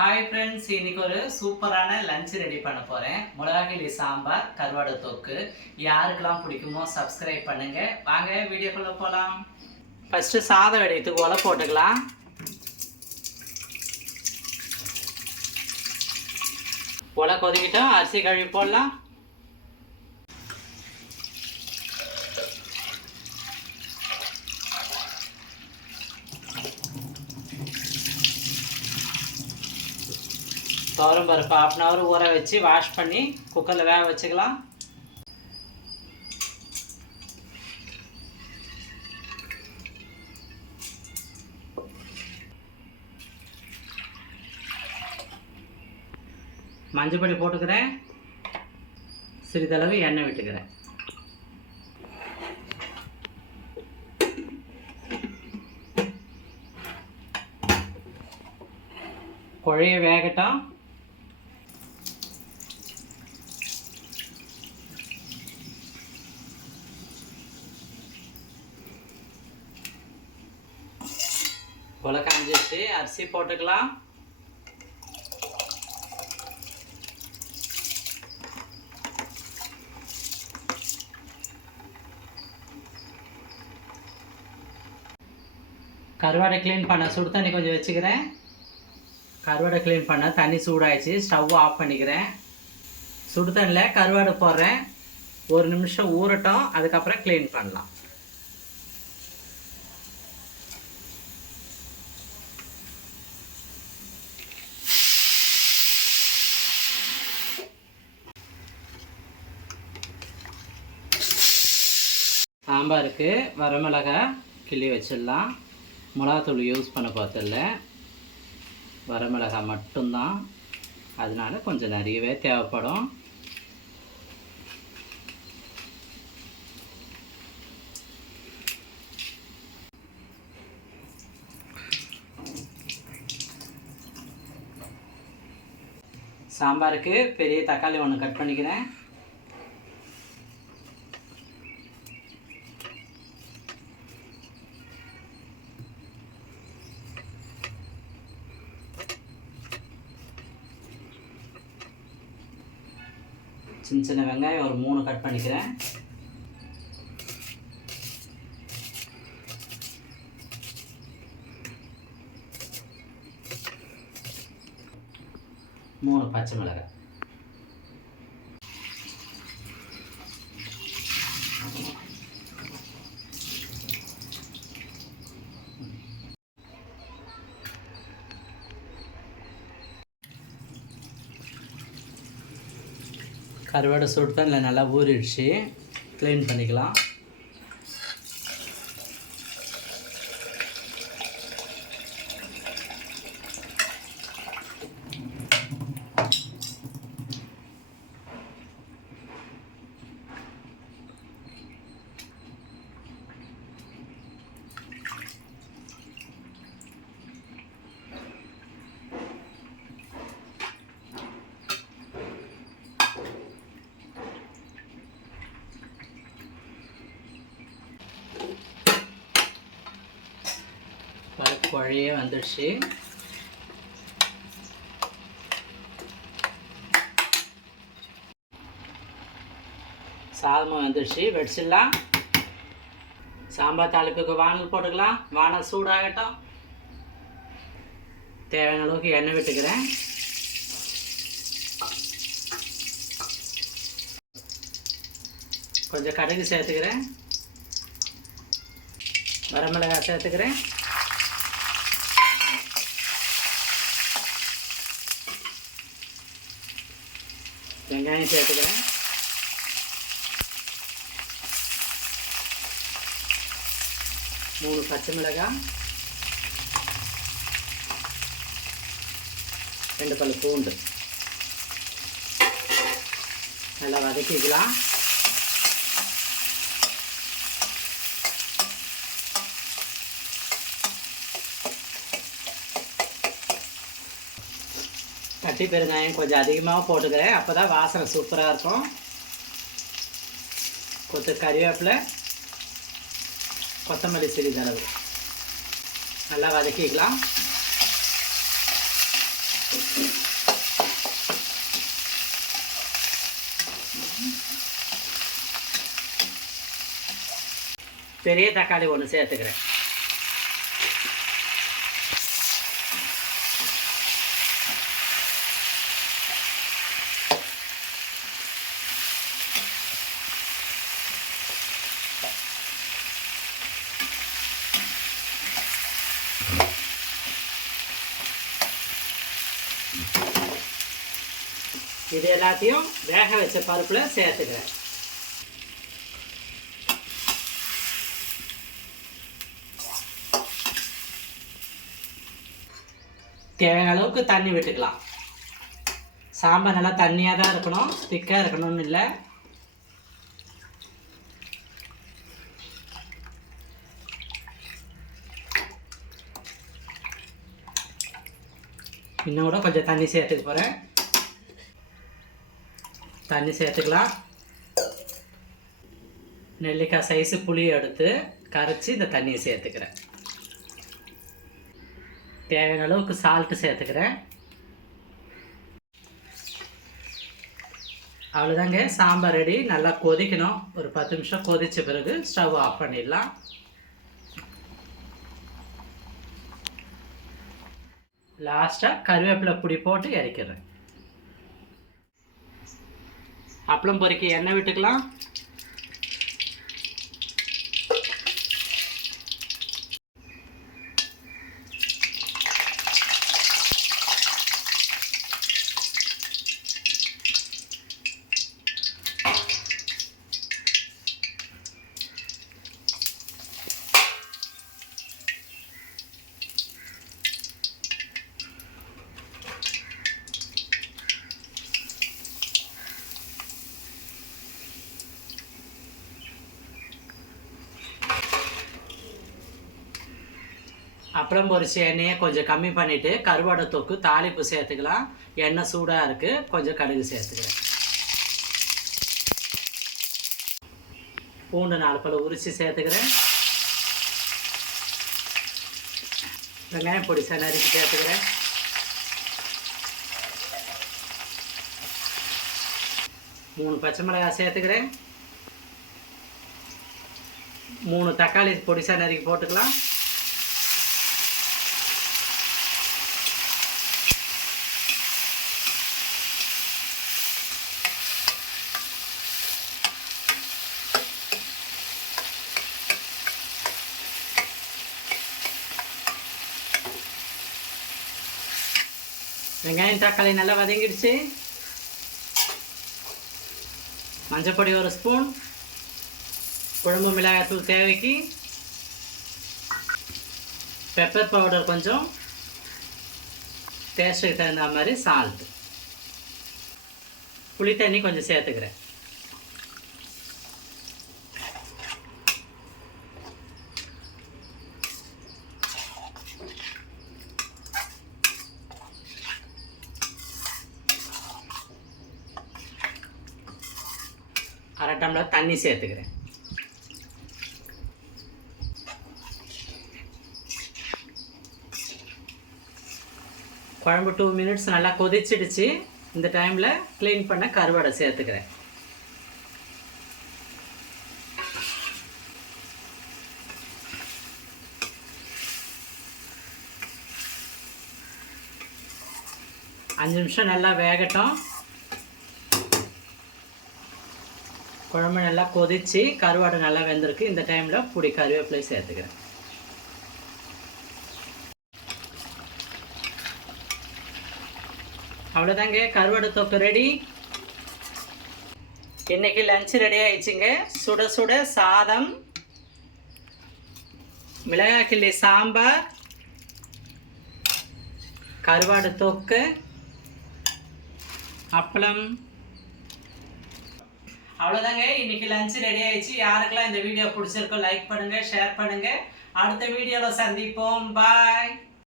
Hi friends, இன்னைக்கு ஒரு சூப்பரான லஞ்ச் ரெடி பண்ண போகிறேன். மிளகாக்கிளி சாம்பார், கருவாடு தொக்கு. யாருக்கெல்லாம் பிடிக்குமோ சப்ஸ்கிரைப் பண்ணுங்க. வாங்க வீடியோக்குள்ளே போகலாம். ஃபஸ்ட்டு சாதம் வடிக்கிறதுக்கு உலை போட்டுக்கலாம். உலை கொதிக்கிட்டோம், அரிசி கழுவி போடலாம். துவரம் பருப்பு 1/2 hour ஊற வச்சு வாஷ் பண்ணி குக்கரில் வேக வச்சுக்கலாம். மஞ்சள் பொடி போட்டுக்கிறேன், சிறிதளவு எண்ணெய் விட்டுக்கிறேன். குழைய வேகட்டும். கொலை காஞ்சிச்சு, அரிசி போட்டுக்கலாம். கருவாடை க்ளீன் பண்ண சுடு தண்ணி கொஞ்சம் வச்சுக்கிறேன். கருவாடை க்ளீன் பண்ண தண்ணி சூடாகிடுச்சு, ஸ்டவ் ஆஃப் பண்ணிக்கிறேன். சுடு தண்ணியில் கருவாடு போடுறேன். 1 நிமிஷம் ஊறட்டும், அதுக்கப்புறம் க்ளீன் பண்ணலாம். சாம்பாருக்கு வரமிளகாய் கிள்ளி வச்சிடலாம். மிளகாத்தூள் யூஸ் பண்ண பார்த்தில்ல, வரமிளகாய் மட்டும்தான், அதனால கொஞ்சம் நிறையவே தேவைப்படும். சாம்பாருக்கு பெரிய தக்காளி 1 கட் பண்ணிக்கிறேன். சின்ன சின்ன வெங்காயம் ஒரு 3 கட் பண்ணிக்கிறேன். மூணு பச்சை மிளகாய். கருவாடை சுடு தண்ணியில் நல்லா ஊறிடுச்சு, க்ளீன் பண்ணிக்கலாம். குழையே வந்துடுச்சு. சாதமும் வந்துடுச்சு, வெடிச்சிடலாம். சாம்பார் தாளிப்புக்கு வானல் போட்டுக்கலாம். வானல் சூடாகட்டும். தேவையான அளவுக்கு எண்ணெய் விட்டுக்கிறேன். கொஞ்சம் கடுகு சேர்த்துக்கிறேன், வரமிளகாய் சேர்த்துக்கிறேன், வெங்காயம் சேர்த்துக்கிறேன், மூணு பச்சை மிளகாய், 2 பல்லு பூண்டு. நல்லா வதக்கிக்கலாம். கட்டி பெருங்காயம் கொஞ்சம் அதிகமாக போட்டுக்கிறேன், அப்போ தான் வாசனை சூப்பராக இருக்கும். கொத்து கறிவேப்பிலை, கொத்தமல்லி சிறிதளவு நல்லா வதக்கிக்கலாம். பெரிய தக்காளி ஒன்று சேர்த்துக்கிறேன். இது எல்லாத்தையும் வேக வச்ச பருப்பில் சேர்த்துக்கிறேன். தேவையான அளவுக்கு தண்ணி விட்டுக்கலாம். சாம்பார் நல்லா தண்ணியாக தான் இருக்கணும், திக்காக இருக்கணும்னு இல்லை. இன்னும் கூட கொஞ்சம் தண்ணி சேர்த்துக்க போகிறேன். தண்ணி சேர்த்துக்கலாம். நெல்லிக்காய் சைஸு புளி எடுத்து கரைச்சி இந்த தண்ணியை சேர்த்துக்கிறேன். தேவையான அளவுக்கு சால்ட்டு சேர்த்துக்கிறேன். அவ்வளோதாங்க, சாம்பார் ரெடி. நல்லா கொதிக்கணும். ஒரு 10 நிமிஷம் கொதித்த பிறகு ஸ்டவ் ஆஃப் பண்ணிடலாம். லாஸ்ட்டாக கருவேப்பிலை பொடி போட்டு இறக்கிறேன். அப்பளம் பொரிக்க எண்ணெய் விட்டுக்கலாம். அப்புறம் பொரிச்ச எண்ணெயை கொஞ்சம் கம்மி பண்ணிவிட்டு கருவாடை தொக்கு தாளிப்பு சேர்த்துக்கலாம். எண்ணெய் சூடாக இருக்குது, கொஞ்சம் கடுகு சேர்த்துக்கிறேன். பூண்டு 4 பல் உரித்து சேர்த்துக்கிறேன். வெங்காயம் பொடிசா நறுக்கி சேர்த்துக்கிறேன். மூணு பச்சை மிளகாய் சேர்த்துக்கிறேன். 3 தக்காளி பொடிசா நறுக்கி போட்டுக்கலாம். வெங்காயம் தக்காளி நல்லா வதங்கிடுச்சு. மஞ்சப்பொடி 1 ஸ்பூன், குழம்பு மிளகாய்த்தூள் தேவைக்கு, பெப்பர் பவுடர் கொஞ்சம், டேஸ்ட்டுக்கு தகுந்த மாதிரி சால்ட், புளி தண்ணி கொஞ்சம் சேர்த்துக்கிறேன். அரை டம்ளர் தண்ணி சேர்த்துக்கிறேன். குழம்பு 2 மினிட்ஸ் நல்லா கொதிச்சிடுச்சு. இந்த டைமில் க்ளீன் பண்ண கருவாடை சேர்த்துக்கிறேன். அஞ்சு நிமிஷம் நல்லா வேகட்டும். குழம்பு நல்லா கொதிச்சு கருவாடு நல்லா வெந்திருக்கு. இந்த டைமில் பொடி கருவேப்பிலை சேர்த்துக்கிறேன். அவ்வளோதாங்க, கருவாடு தொக்கு ரெடி. இன்றைக்கி லஞ்ச் ரெடி ஆயிடுச்சுங்க. சுட சுட சாதம், மிளகாய் கிள்ளி சாம்பார், கருவாடு தொக்கு, அப்பளம். அவ்வளோதாங்க, இன்றைக்கி லஞ்ச் ரெடி ஆயிடுச்சு. யாருக்கெல்லாம் இந்த வீடியோ பிடிச்சிருக்கோ லைக் பண்ணுங்கள், ஷேர் பண்ணுங்கள். அடுத்த வீடியோவில் சந்திப்போம். பாய்.